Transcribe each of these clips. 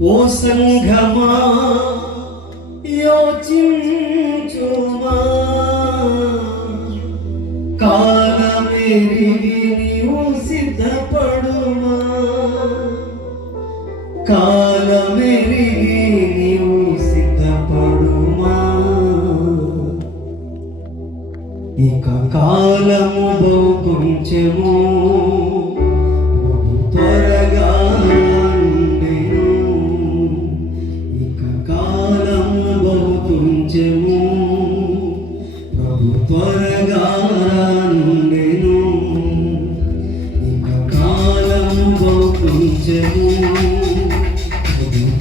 ఓ సంఘమా యోచించుమా. కాలమెరిగి నీవు సిద్ధపడుమా. కాలమెరిగి నీవు సిద్ధపడుమా. ఇక కాలము బహు కొంచెము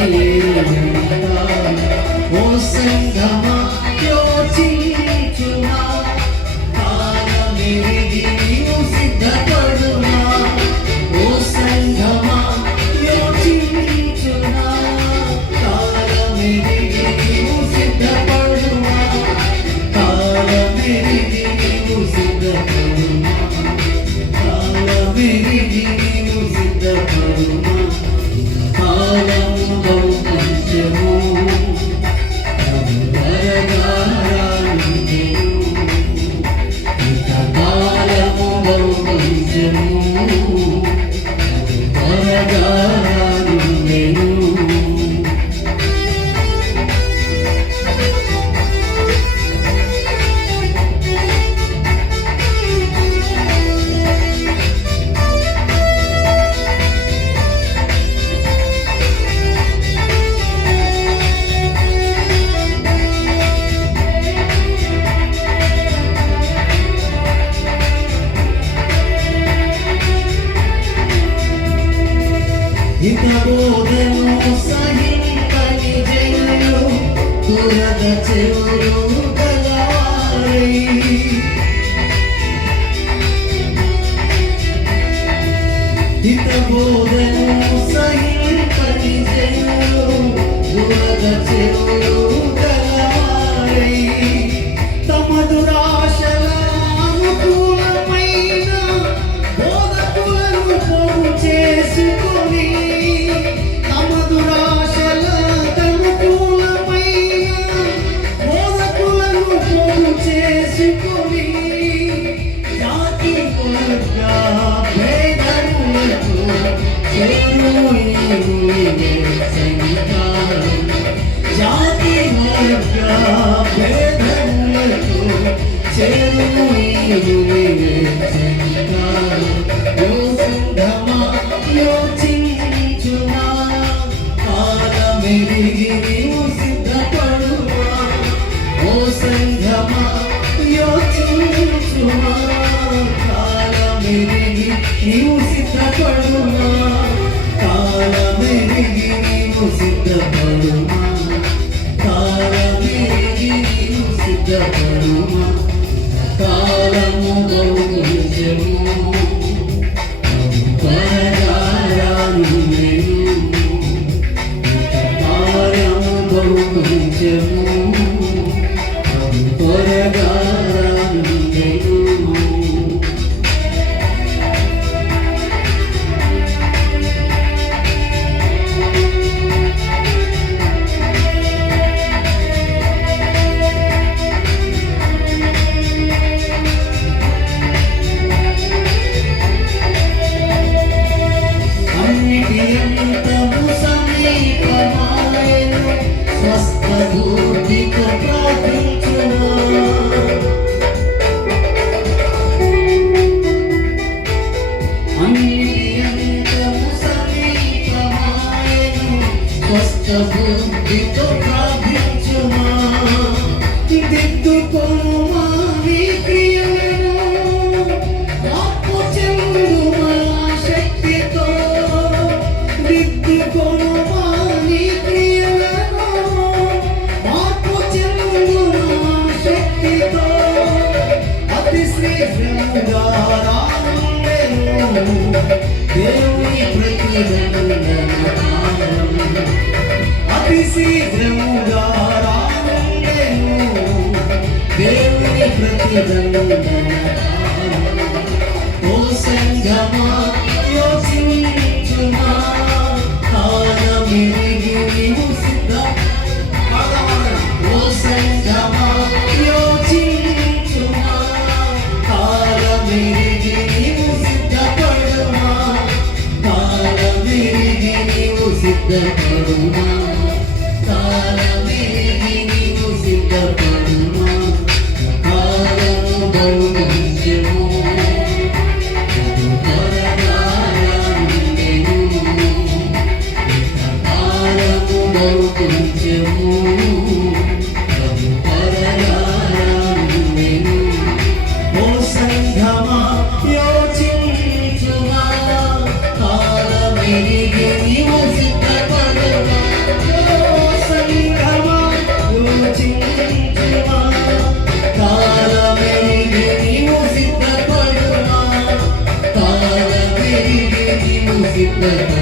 Ai. చేరును యోసింధమా యోచించుమా పాల మెరిగి నీవు సిద్ధపడుమా ఓ సంఘమా యోచించుమా పాల మెరిగి నీవు సిద్ధపడుమా give quem సంగమా నీవు